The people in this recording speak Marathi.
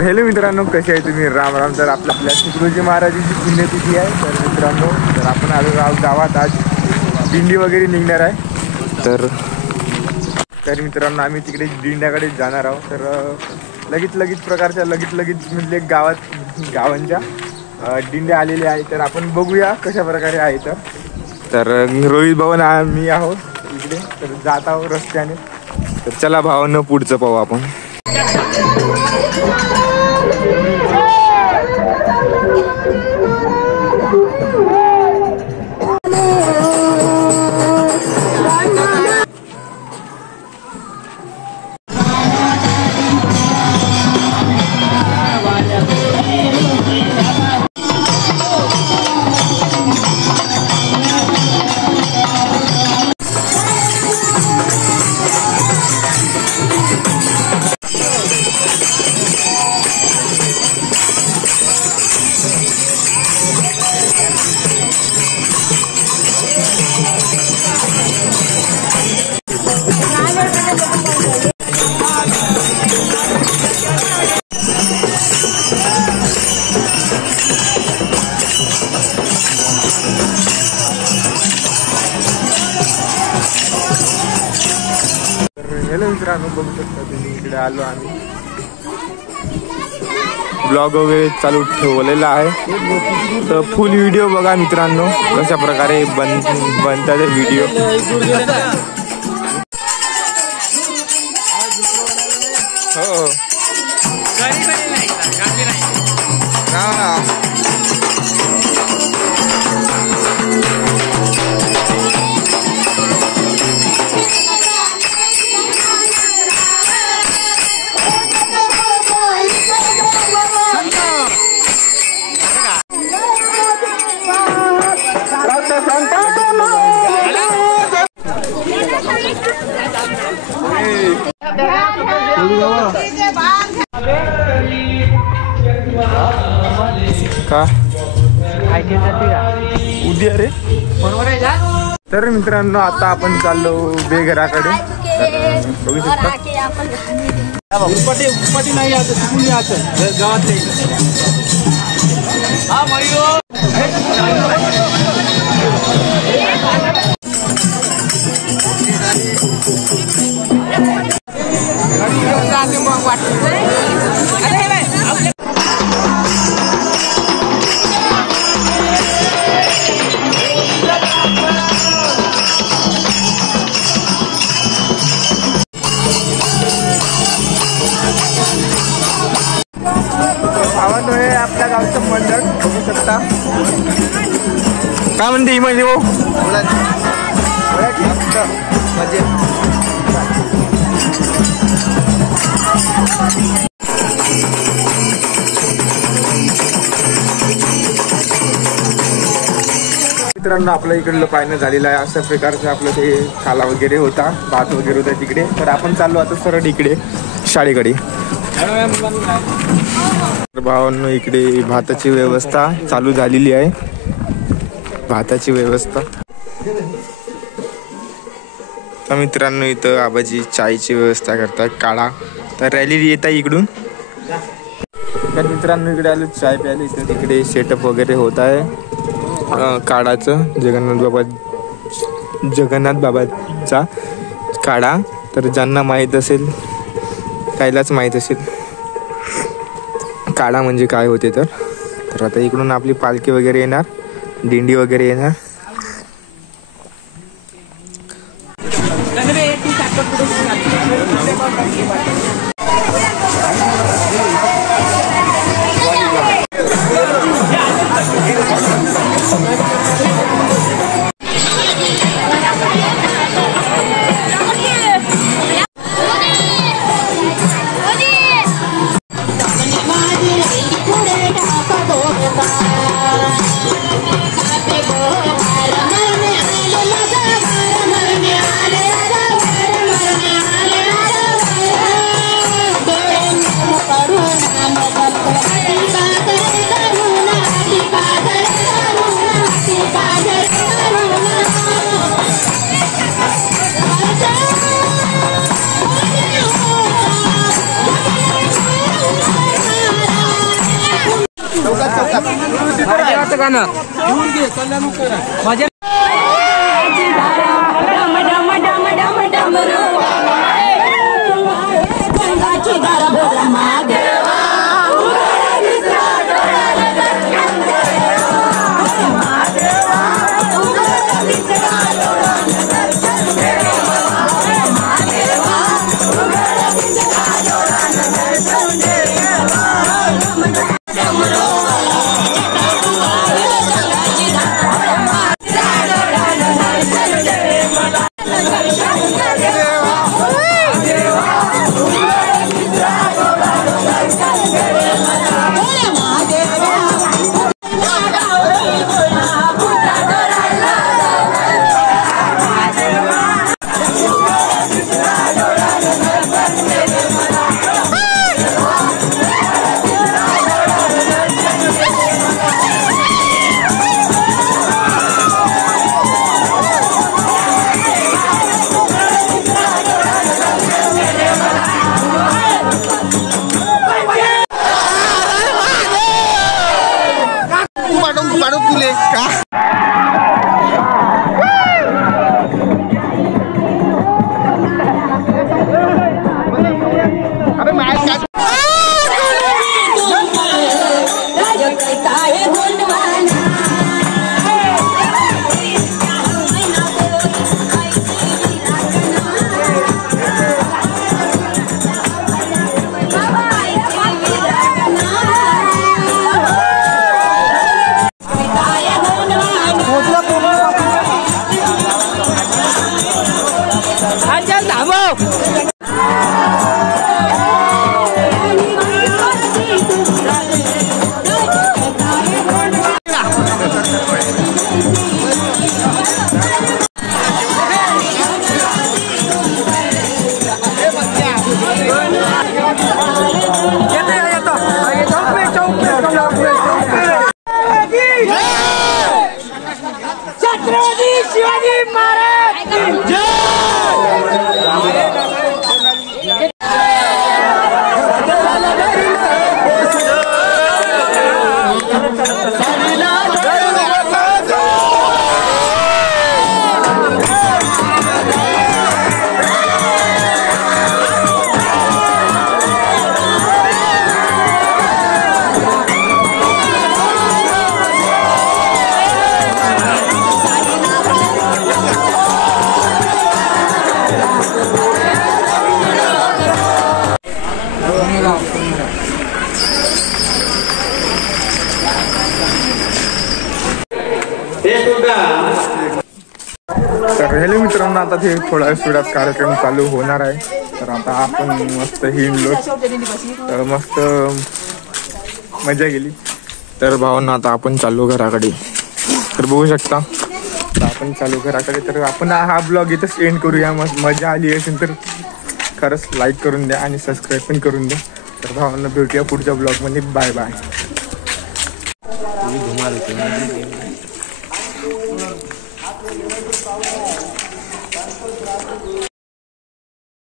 तर हेलो मित्रांनो, कसे आहे तुम्ही? राम राम. तर आपल्या तुकडोजी महाराजांची पुण्यतिथी आहे. तर मित्रांनो, तर आपण आलो गावात. आज दिंडी वगैरे निघणार आहे. तर मित्रांनो, आम्ही तिकडे दिंड्याकडे जाणार आहोत. तर लगीच प्रकारच्या लगीच म्हणजे गावांच्या दिंड्या आलेल्या आहे. तर आपण बघूया कशा प्रकारे आहे. तर रोहित भाऊ आम्ही आहोत इकडे. तर जात आहोत रस्त्याने. तर चला भावांनो, पुढचं पाहू आपण. हेलो मित्रांनो, बघू शकता तुम्ही इकडे आलो आम्ही. ब्लॉग वगैरे चालू ठेवलेला आहे. तर फुल व्हिडिओ बघा मित्रांनो, कशा प्रकारे बनतात व्हिडिओ. हो का उद्या रे. तर मित्रांनो, आता आपण चाललो बेघराकडे. बघू शकता नाही गावातले. आपल्या गावचं मंडळ बघू शकता. काय म्हणते ही म्हणजे हो मित्रांनो, आपल्या इकडलं पाहणं झालेलं आहे. अशा प्रकारचं आपलं ते काला वगैरे होता, भात वगैरे होता तिकडे. तर आपण चाललो आता सरळ इकडे शाळेकडे. भावांनो, इकडे भाताची व्यवस्था चालू झालेली आहे. भाताची व्यवस्था. तर मित्रांनो, इथं आबाजी चायची व्यवस्था करतात, काढा. तर रॅली येत आहे इकडून. तर मित्रांनो, इकडे आलो चाय प्यायला. इथं तिकडे सेटअप वगैरे होत आहे काढाचं. जगन्नाथ बाबाचा काढा. तर ज्यांना माहीत असेल, कायलाच माहीत असेल काढा म्हणजे काय होते. तर आता इकडून आपली पालखी वगैरे येणार, दिंडी वगैरे येणार. तर हेलो मित्रांनो, आता ते थोड्या वेळात कार्यक्रम चालू होणार आहे. तर आता आपण मस्त हिंडलो, तर मस्त मजा गेली. तर भावांना आता आपण चाललो घराकडे. तर बघू शकता, तर आपण चालू घराकडे. तर आपण हा ब्लॉग इथंच एंड करूया. मजा आली असेल तर खरंच लाईक करून द्या आणि सबस्क्राईब पण करून द्या. तर भावांना भेटूया पुढच्या ब्लॉगमध्ये. Bye bye. धुमाल